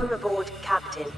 Welcome aboard, Captain.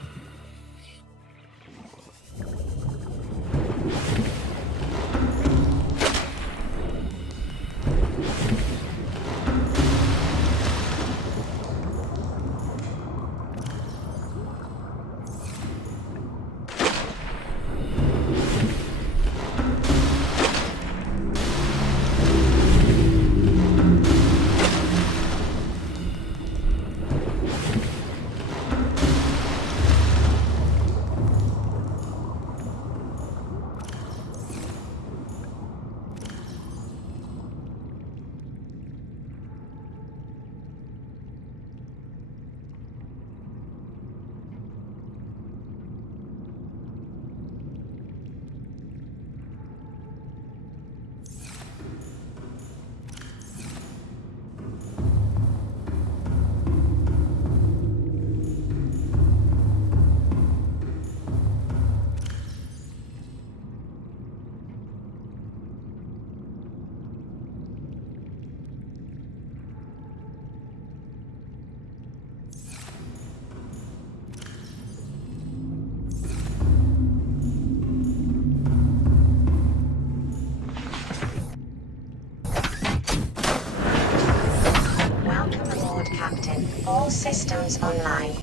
Captain. All systems online.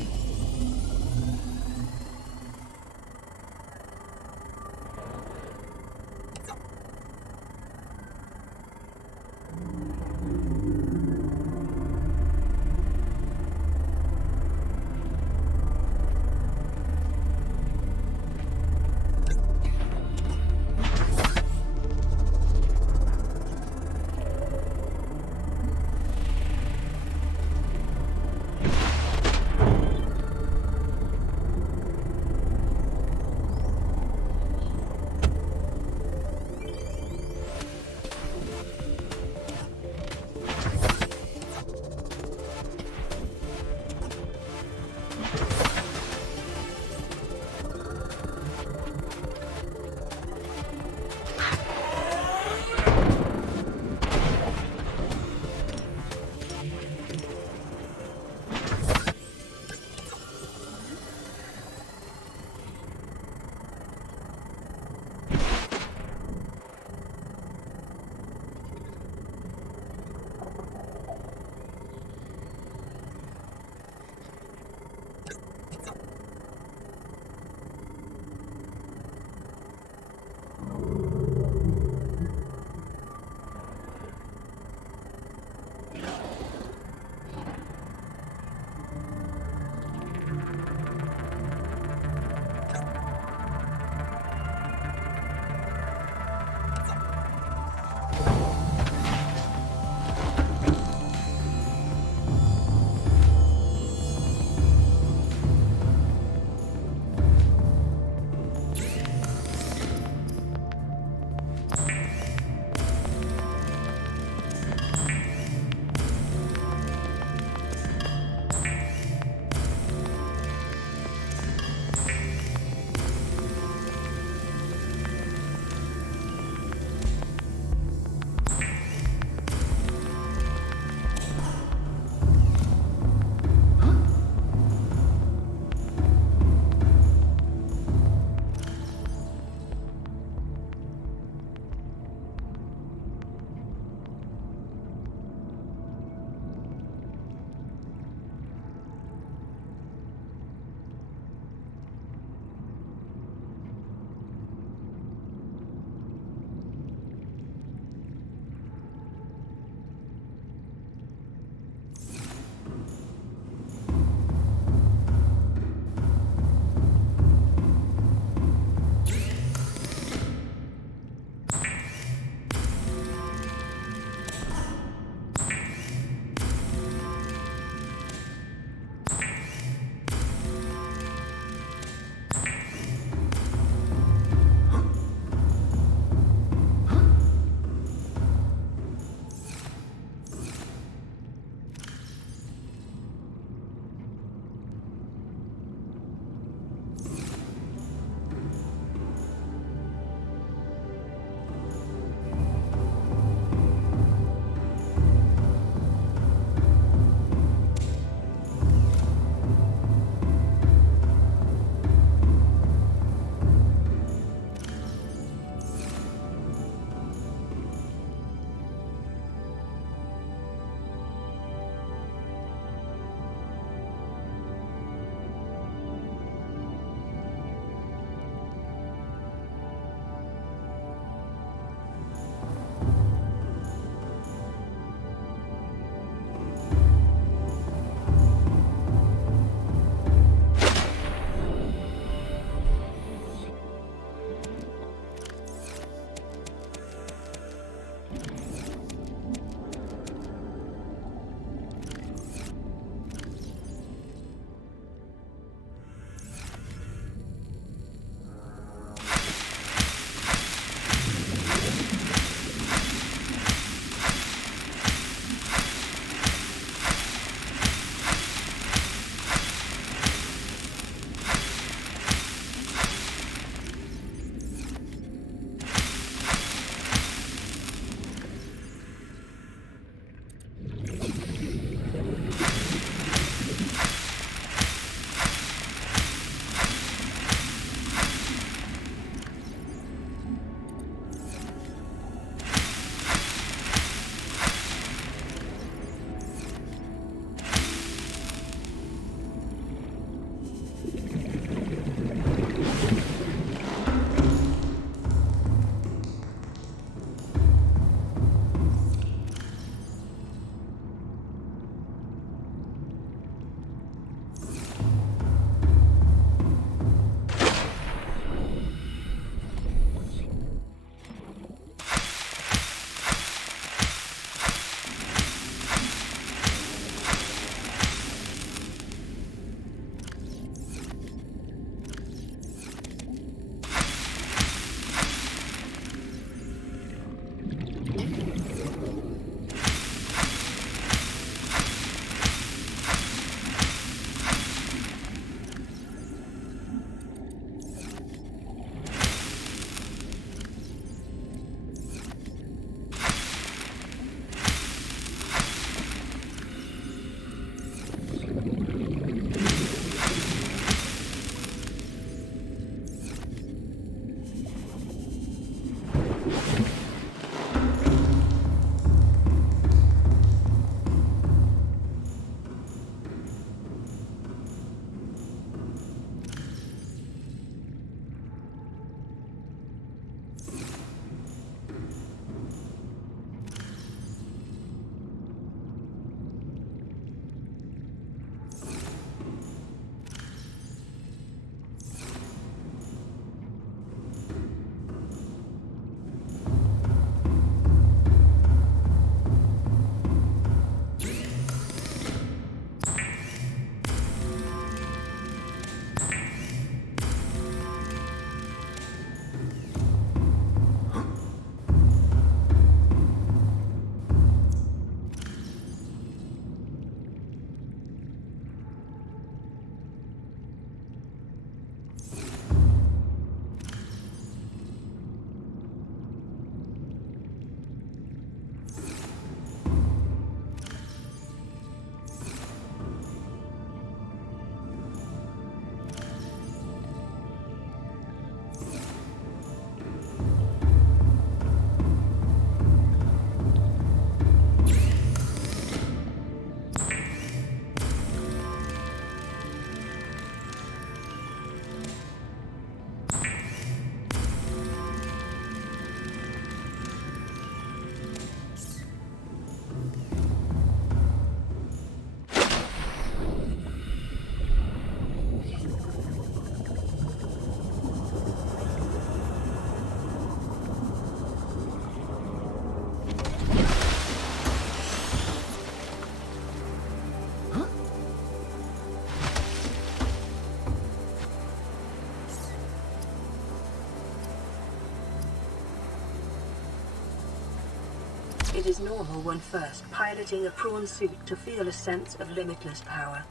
It is normal when first piloting a prawn suit to feel a sense of limitless power.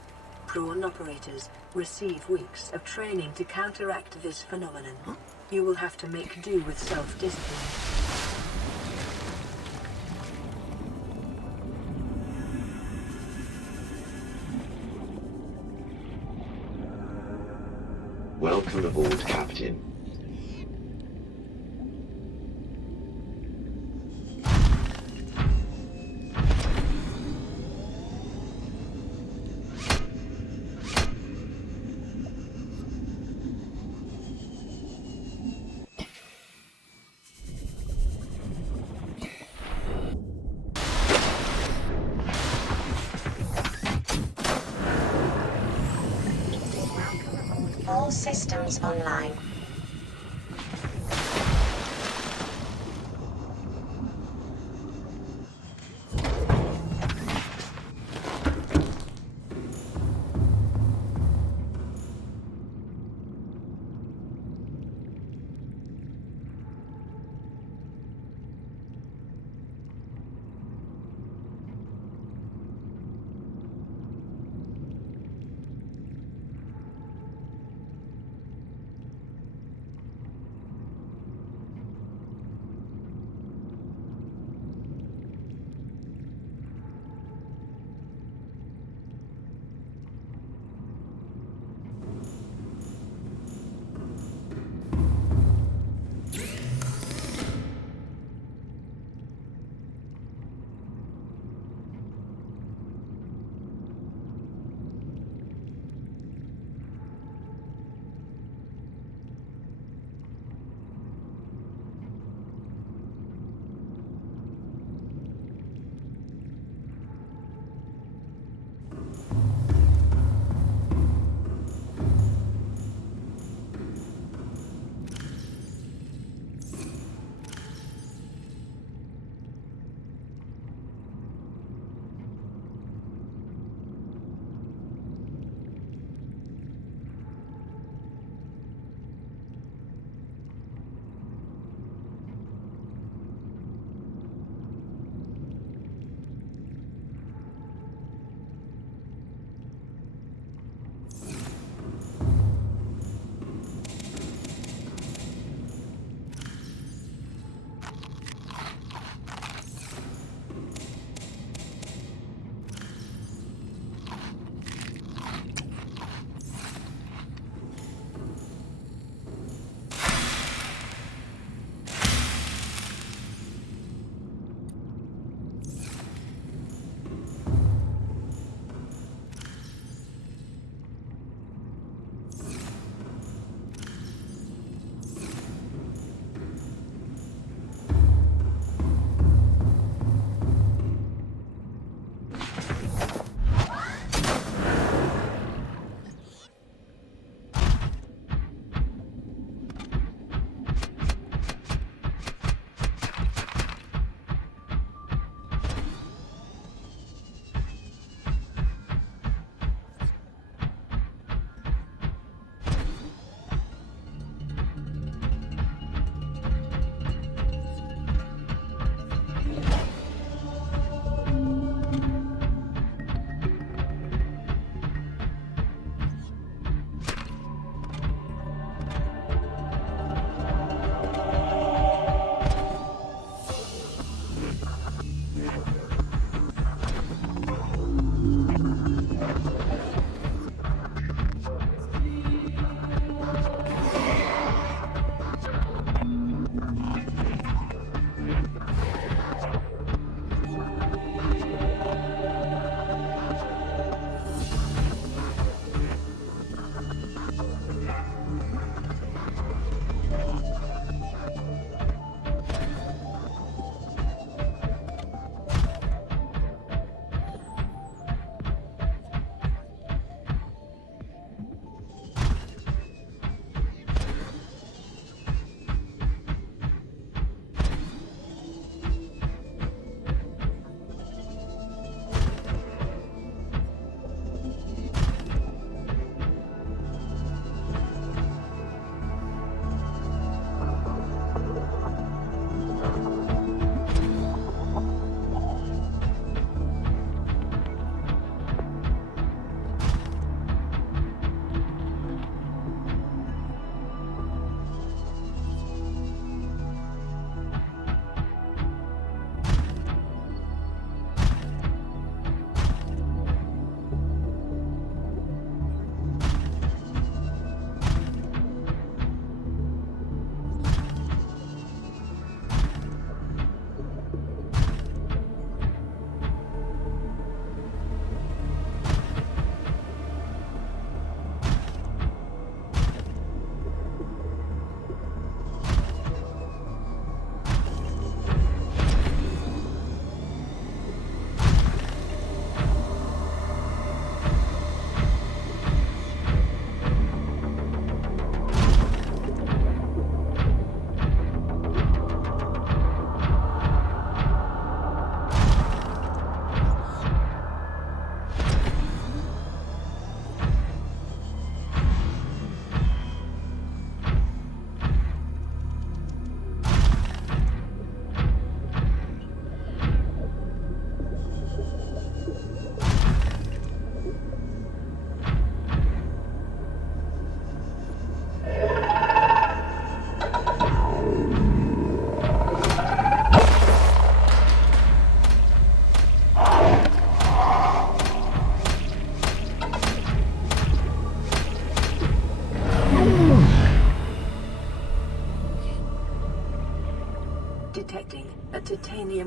Prawn operators receive weeks of training to counteract this phenomenon. You will have to make do with self-discipline. Welcome aboard, Captain. All systems online.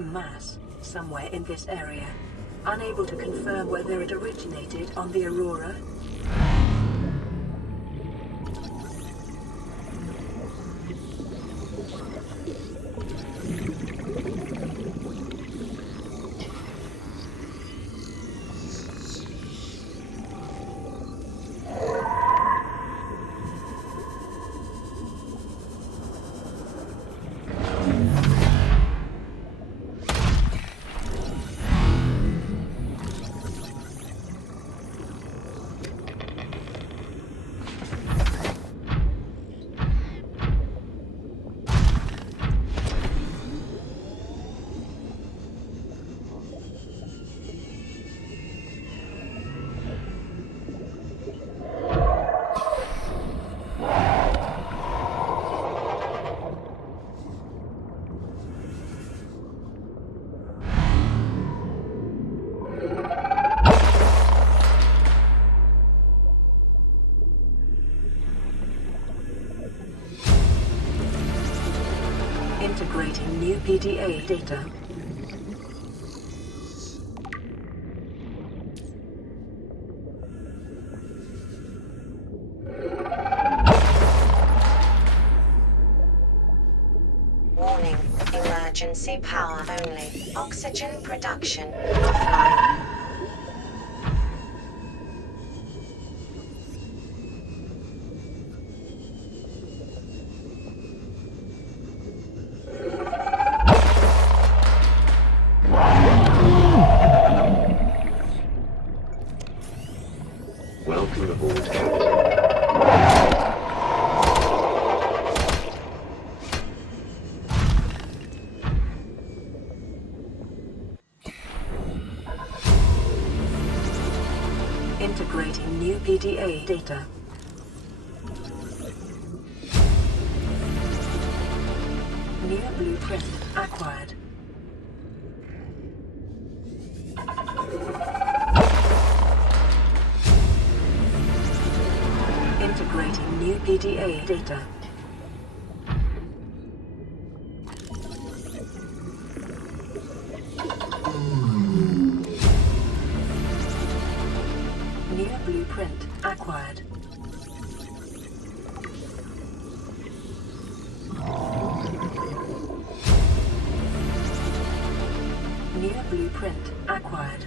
dim mass somewhere in this area. Unable to confirm whether it originated on the Aurora. Integrating new PDA data. Warning, emergency power only. Oxygen production offline. Welcome aboard, Captain. Integrating new PDA data. New blueprint acquired. Integrating new PDA data. New blueprint acquired. New blueprint acquired.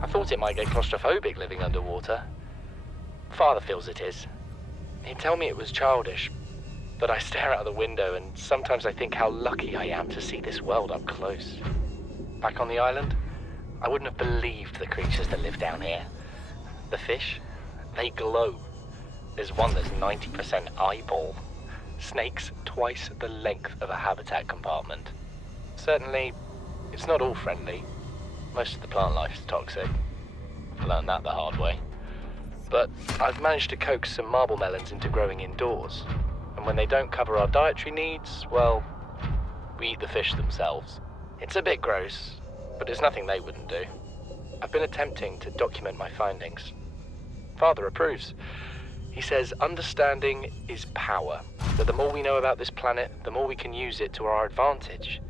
I thought it might get claustrophobic living underwater. Father feels it is. He'd tell me it was childish, but I stare out the window and sometimes I think how lucky I am to see this world up close. Back on the island, I wouldn't have believed the creatures that live down here. The fish, they glow. There's one that's 90% eyeball. Snakes twice the length of a habitat compartment. Certainly, it's not all friendly. Most of the plant life is toxic. Learned that the hard way. But I've managed to coax some marble melons into growing indoors. And when they don't cover our dietary needs, well, we eat the fish themselves. It's a bit gross, but it's nothing they wouldn't do. I've been attempting to document my findings. Father approves. He says understanding is power, that the more we know about this planet, the more we can use it to our advantage.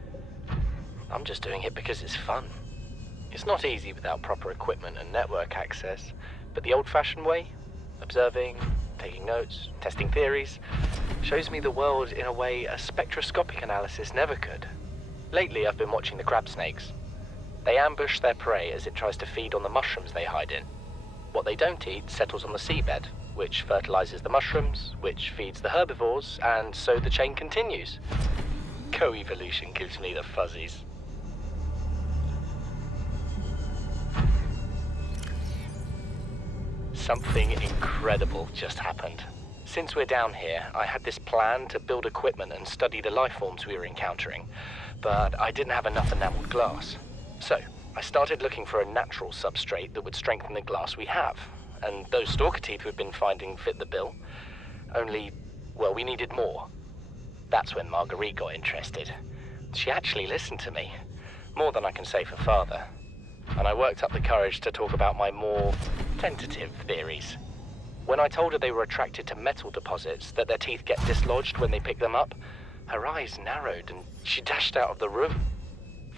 I'm just doing it because it's fun. It's not easy without proper equipment and network access, but the old-fashioned way, observing, taking notes, testing theories, shows me the world in a way a spectroscopic analysis never could. Lately, I've been watching the crab snakes. They ambush their prey as it tries to feed on the mushrooms they hide in. What they don't eat settles on the seabed, which fertilizes the mushrooms, which feeds the herbivores, and so the chain continues. Co-evolution gives me the fuzzies. Something incredible just happened. Since we're down here, I had this plan to build equipment and study the life forms we were encountering, but I didn't have enough enameled glass. So, I started looking for a natural substrate that would strengthen the glass we have, and those stalker teeth we've been finding fit the bill. Only, well, we needed more. That's when Marguerite got interested. She actually listened to me, more than I can say for Father. And I worked up the courage to talk about my more tentative theories. When I told her they were attracted to metal deposits, that their teeth get dislodged when they pick them up, her eyes narrowed and she dashed out of the room.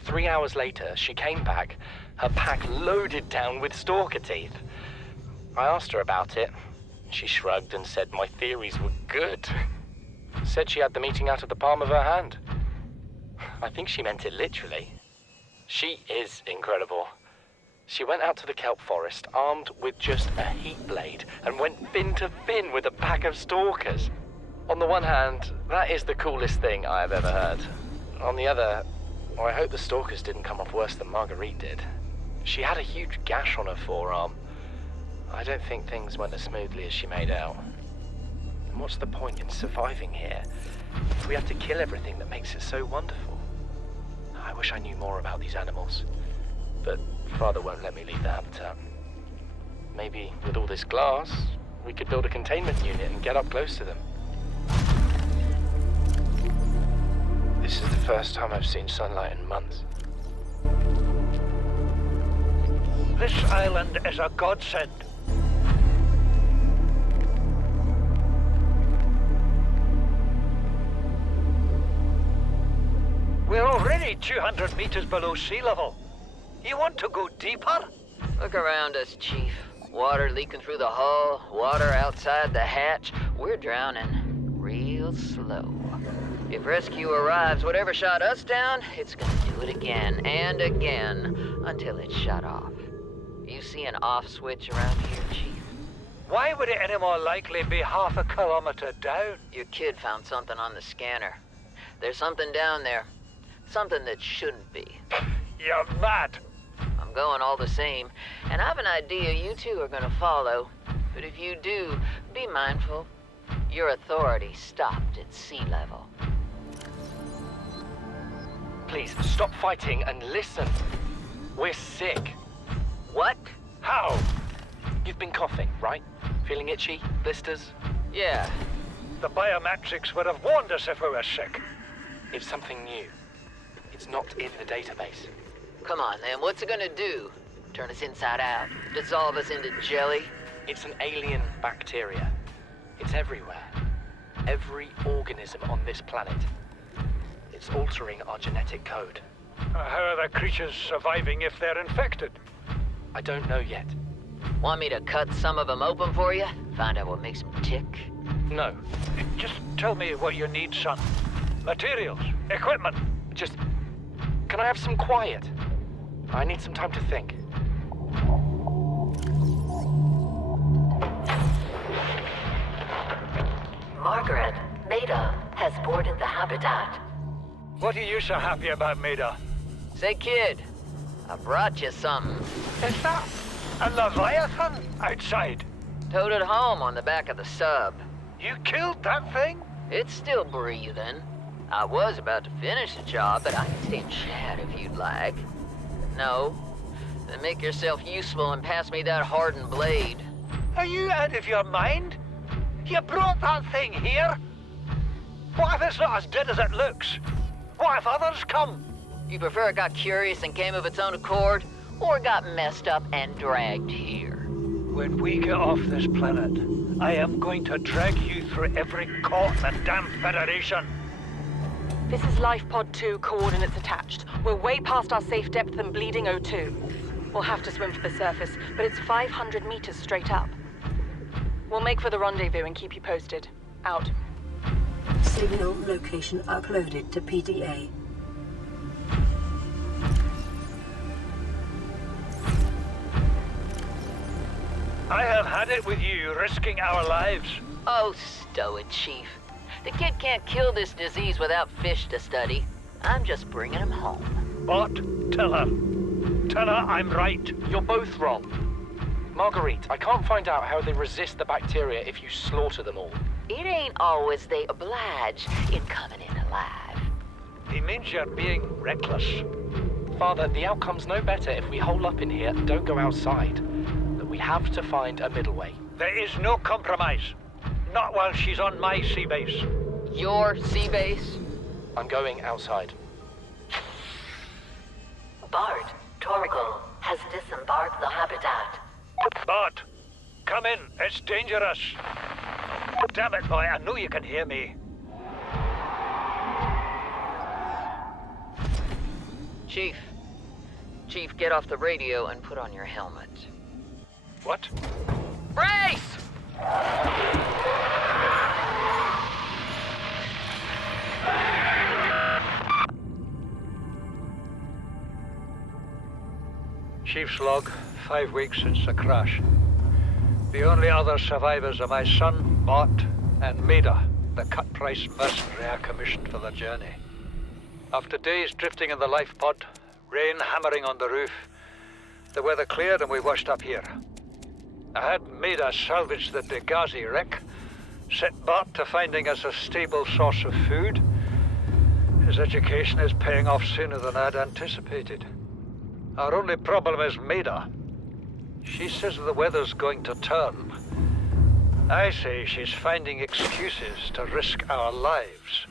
3 hours later, she came back, her pack loaded down with stalker teeth. I asked her about it. She shrugged and said my theories were good. Said she had the meeting out of the palm of her hand. I think she meant it literally. She is incredible. She went out to the kelp forest armed with just a heat blade and went fin to fin with a pack of stalkers. On the one hand, that is the coolest thing I have ever heard. On the other, I hope the stalkers didn't come off worse than Marguerite did. She had a huge gash on her forearm. I don't think things went as smoothly as she made out. And what's the point in surviving here if we have to kill everything that makes it so wonderful? I wish I knew more about these animals, but Father won't let me leave the habitat. Maybe with all this glass, we could build a containment unit and get up close to them. This is the first time I've seen sunlight in months. This island is a godsend. We're already 200 meters below sea level. You want to go deeper? Look around us, Chief. Water leaking through the hull, water outside the hatch. We're drowning real slow. If rescue arrives, whatever shot us down, it's gonna do it again and again until it's shut off. You see an off switch around here, Chief? Why would it any more likely be half a kilometer down? Your kid found something on the scanner. There's something down there. Something that shouldn't be. You're mad. I'm going all the same, and I have an idea you two are gonna follow. But if you do, be mindful. Your authority stopped at sea level. Please, stop fighting and listen. We're sick. What? How? You've been coughing, right? Feeling itchy? Blisters? Yeah. The biometrics would have warned us if we were sick. It's something new. It's not in the database. Come on, then. What's it gonna do? Turn us inside out? Dissolve us into jelly? It's an alien bacteria. It's everywhere. Every organism on this planet. It's altering our genetic code. How are the creatures surviving if they're infected? I don't know yet. Want me to cut some of them open for you? Find out what makes them tick? No. Just tell me what you need, son. Materials, equipment. Just... Can I have some quiet? I need some time to think. Margaret, Maida has boarded the habitat. What are you so happy about, Maida? Say, kid, I brought you something. Is that a Leviathan outside? Towed it home on the back of the sub. You killed that thing? It's still breathing. I was about to finish the job, but I can stay and chat if you'd like. No, Then make yourself useful and pass me that hardened blade. Are you out of your mind? You brought that thing here? What if it's not as dead as it looks? What if others come? You prefer it got curious and came of its own accord, or got messed up and dragged here? When we get off this planet, I am going to drag you through every court in the damn Federation. This is Life Pod 2, coordinates attached. We're way past our safe depth and bleeding O2. We'll have to swim for the surface, but it's 500 meters straight up. We'll make for the rendezvous and keep you posted. Out. Signal location uploaded to PDA. I have had it with you, risking our lives. Oh, stow it, Chief. The kid can't kill this disease without fish to study. I'm just bringing him home. But tell her. Tell her I'm right. You're both wrong. Marguerite, I can't find out how they resist the bacteria if you slaughter them all. It ain't always they oblige in coming in alive. He means you're being reckless. Father, the outcome's no better if we hole up in here and don't go outside. But we have to find a middle way. There is no compromise. Not while she's on my sea base. Your sea base? I'm going outside. Bart, Torgal has disembarked the habitat. Bart, come in. It's dangerous. Damn it, boy. I know you can hear me. Chief, get off the radio and put on your helmet. What? Brace! Chief's log, 5 weeks since the crash. The only other survivors are my son, Bart, and Maida, the cut-price mercenary I commissioned for the journey. After days drifting in the life pod, rain hammering on the roof, the weather cleared and we washed up here. I had Maida salvage the DEGASI wreck, set Bart to finding us a stable source of food. His education is paying off sooner than I'd anticipated. Our only problem is Maida. She says the weather's going to turn. I say she's finding excuses to risk our lives.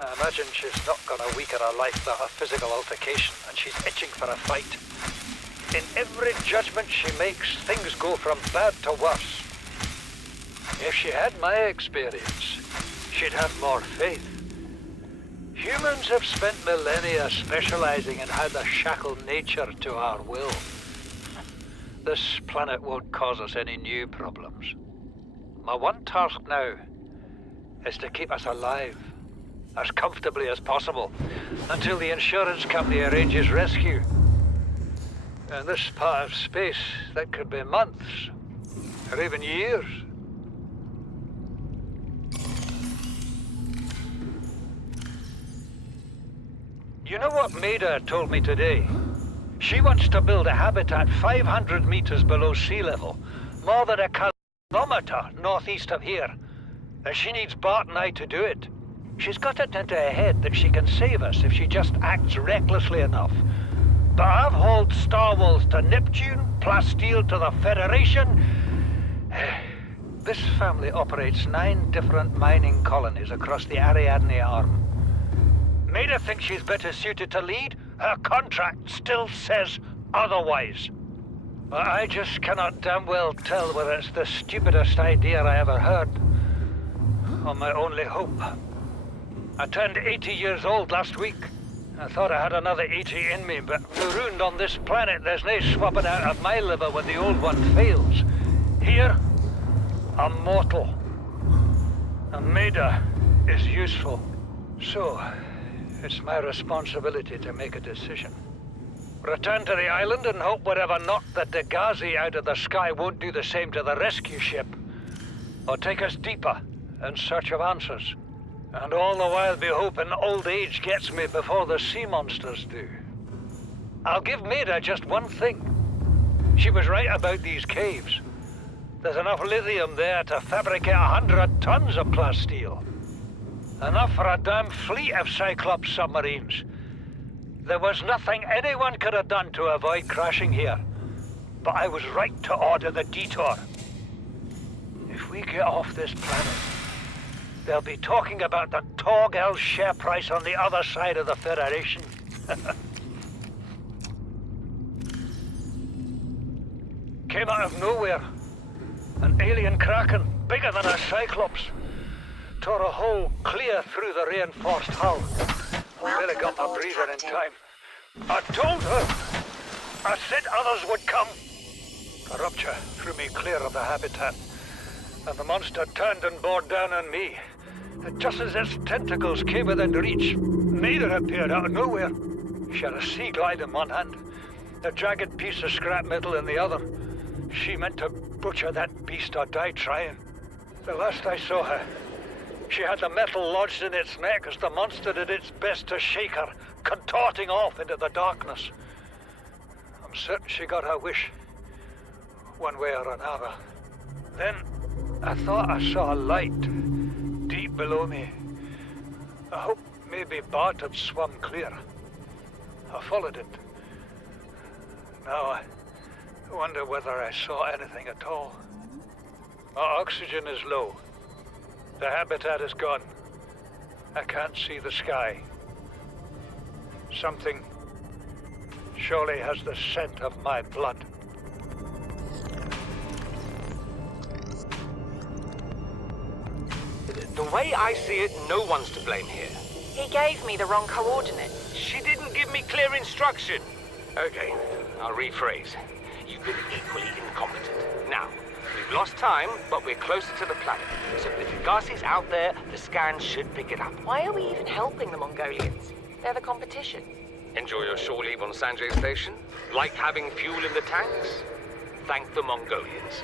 I imagine she's not gonna weaken her life without a physical altercation, and she's itching for a fight. In every judgment she makes, things go from bad to worse. If she had my experience, she'd have more faith. Humans have spent millennia specializing in how to shackle nature to our will. This planet won't cause us any new problems. My one task now is to keep us alive, as comfortably as possible, until the insurance company arranges rescue. In this part of space, that could be months, or even years. You know what Maida told me today? She wants to build a habitat 500 meters below sea level, more than a kilometer northeast of here. And she needs Bart and I to do it. She's got it into her head that she can save us if she just acts recklessly enough. But I've hauled Star Wars to Neptune, Plasteel to the Federation. This family operates 9 different mining colonies across the Ariadne Arm. Maida thinks she's better suited to lead. Her contract still says otherwise. But I just cannot damn well tell whether it's the stupidest idea I ever heard, or my only hope. I turned 80 years old last week. I thought I had another 80 in me, but marooned on this planet, there's no swapping out of my liver when the old one fails. Here, I'm mortal. And Maida is useful. So, it's my responsibility to make a decision. Return to the island and hope whatever knocked the DEGASI out of the sky won't do the same to the rescue ship. Or take us deeper in search of answers. And all the while be hoping old age gets me before the sea monsters do. I'll give Maida just one thing. She was right about these caves. There's enough lithium there to fabricate 100 tons of plasteel. Enough for a damn fleet of Cyclops submarines. There was nothing anyone could have done to avoid crashing here. But I was right to order the detour. If we get off this planet, they'll be talking about the Torgal share price on the other side of the Federation. Came out of nowhere. An alien kraken, bigger than a cyclops. Tore a hole clear through the reinforced hull. Barely got my breather in time. I told her. I said others would come. The rupture threw me clear of the habitat, and the monster turned and bore down on me. And just as its tentacles came within reach, Maida appeared out of nowhere. She had a sea glide in one hand, a jagged piece of scrap metal in the other. She meant to butcher that beast or die trying. The last I saw her, she had the metal lodged in its neck as the monster did its best to shake her, contorting off into the darkness. I'm certain she got her wish, one way or another. Then I thought I saw a light deep below me. I hoped maybe Bart had swum clear. I followed it. Now I wonder whether I saw anything at all. My oxygen is low. The habitat is gone. I can't see the sky. Something surely has the scent of my blood. The way I see it, no one's to blame here. He gave me the wrong coordinates. She didn't give me clear instruction. Okay, I'll rephrase. You've been equally incompetent. Now, we've lost time, but we're closer to the planet. So if the DEGASI's out there, the scans should pick it up. Why are we even helping the Mongolians? They're the competition. Enjoy your shore leave on Sanjay Station? Like having fuel in the tanks? Thank the Mongolians.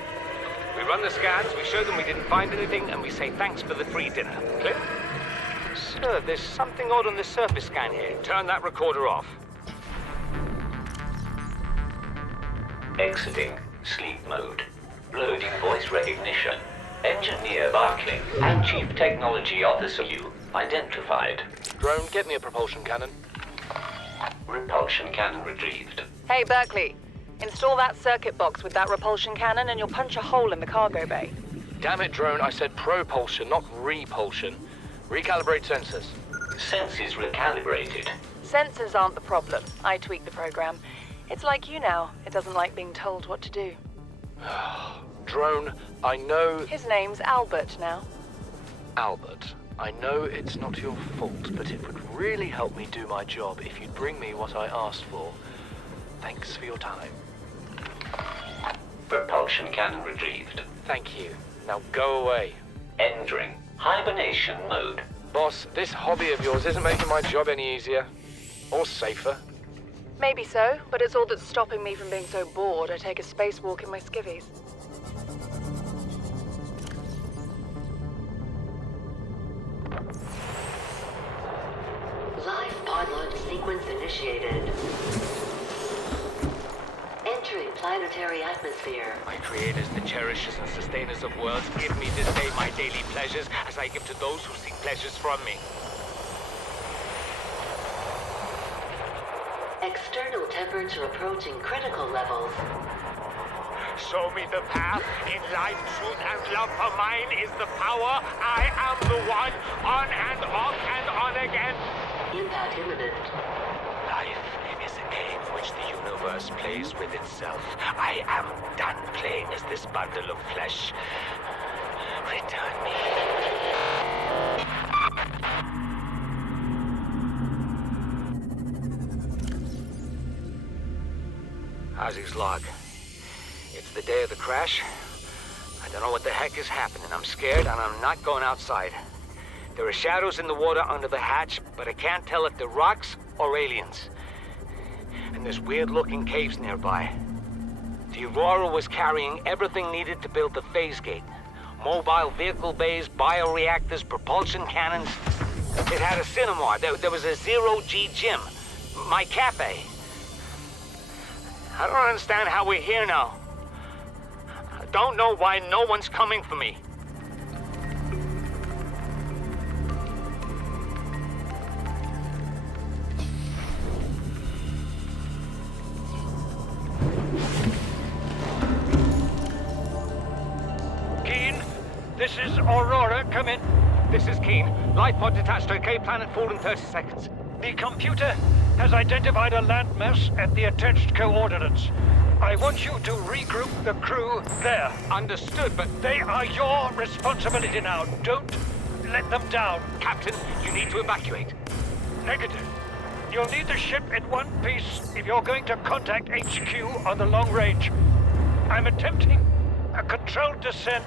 We run the scans, we show them we didn't find anything, and we say thanks for the free dinner. Clear? Sir, there's something odd on the surface scan here. Turn that recorder off. Exiting sleep mode. Loading voice recognition. Engineer Barclay and Chief Technology Officer you identified. Drone, get me a propulsion cannon. Repulsion cannon retrieved. Hey, Berkeley. Install that circuit box with that repulsion cannon and you'll punch a hole in the cargo bay. Damn it, Drone, I said propulsion, not repulsion. Recalibrate sensors. Sensors recalibrated. Sensors aren't the problem. I tweak the program. It's like you now. It doesn't like being told what to do. Drone, I know... His name's Albert now. Albert, I know it's not your fault, but it would really help me do my job if you'd bring me what I asked for. Thanks for your time. Propulsion cannon retrieved. Thank you. Now go away. Entering hibernation mode. Boss, this hobby of yours isn't making my job any easier. Or safer. Maybe so, but it's all that's stopping me from being so bored I take a spacewalk in my skivvies. Live pod launch sequence initiated. Entering planetary atmosphere. My creators, the cherishers and sustainers of worlds, give me this day my daily pleasures as I give to those who seek pleasures from me. External temperature approaching critical levels. Show me the path. In life, truth, and love for mine is the power. I am the one. On and off and on again. Impact imminent. Life is a game which the universe plays with itself. I am done playing as this bundle of flesh. Return me. Ozzy's log. It's the day of the crash. I don't know what the heck is happening. I'm scared and I'm not going outside. There are shadows in the water under the hatch, but I can't tell if they're rocks or aliens. And there's weird-looking caves nearby. The Aurora was carrying everything needed to build the phase gate. Mobile vehicle bays, bioreactors, propulsion cannons. It had a cinema. There was a zero-G gym. My cafe. I don't understand how we're here now. I don't know why no one's coming for me. This is Aurora. Come in. This is Keen. Life pod detached, okay? Planet fall in 30 seconds. The computer has identified a landmass at the attached coordinates. I want you to regroup the crew there. Understood, but They are your responsibility now. Don't let them down. Captain, you need to evacuate. Negative. You'll need the ship in one piece if you're going to contact HQ on the long range. I'm attempting a controlled descent.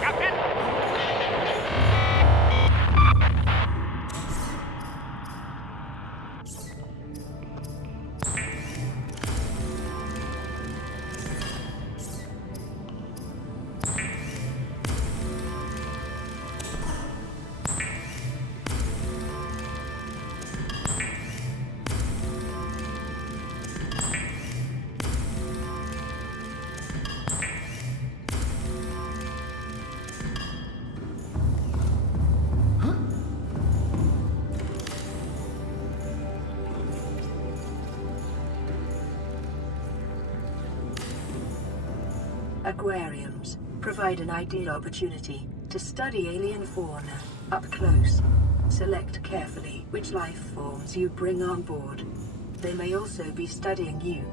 Captain! Aquariums provide an ideal opportunity to study alien fauna up close. Select carefully which life forms you bring on board. They may also be studying you.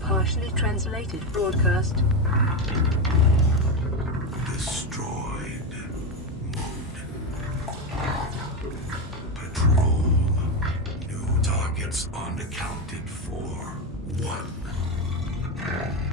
Partially translated broadcast. Destroyed. Mode. Patrol. New targets unaccounted for. 1.